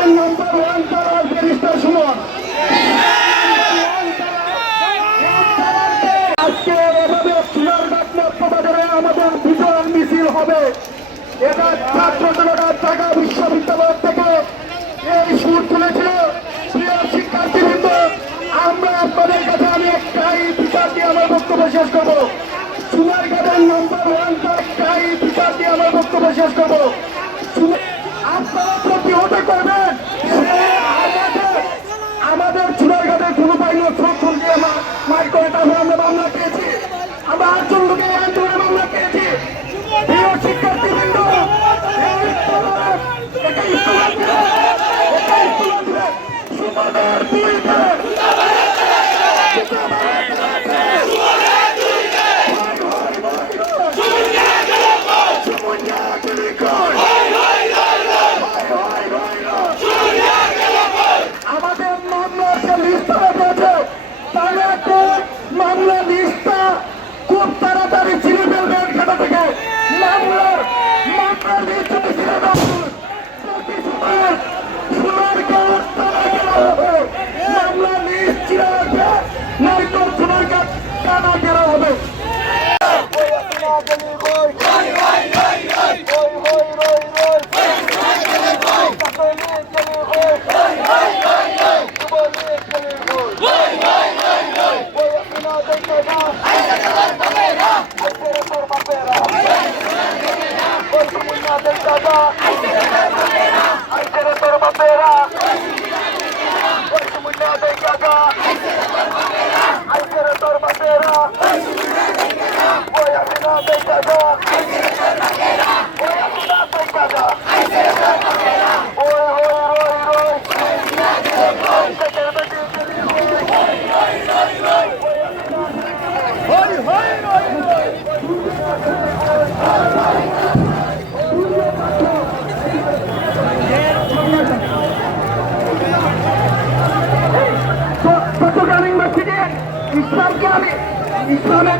Garden number 1 তালার barrister Suman. আজকে এভাবে সোনারঘাট মধ্যবাজারে আমাদের বিজয় মিছিল হবে। এটা ছাত্র জনতার ঢাকা বিশ্ববিদ্যালয় থেকে এই সুর তুলেছিল। প্রিয় শিক্ষার্থীবৃন্দ, আমরা আপনাদের কাছে আমি একটাই বিচার দিয়ে আমার বক্তব্য শেষ করবো। সোনারঘাটের নাম্বার 1 একটাই বিচার দিয়ে আমার বক্তব্য শেষ করবো। আপনারা প্রতিহত করবেন আমাদের সোনারঘাটের কোনো পাইল চোখ দিয়ে মার করে, তারপরে আমরা মামলা পেয়েছি। আমরা 8 লোকে আন্দোলনে মামলা পেয়েছি। প্রিয় শিক্ষার্থীবৃন্দ, আমাদের মামলার যে লিস্টটা রয়েছে তাহলে মামলা লিস্টটা খুব তাড়াতাড়ি ছিঁড়ে ফেলবেন খাতা থেকে। মামলার লিস্ট ছিঁড়ে মামলা লিস্ট ছিঁড়ে রাখবে, নয়তো সোনারঘাট কানা ঘেরা হবে। ইসলামের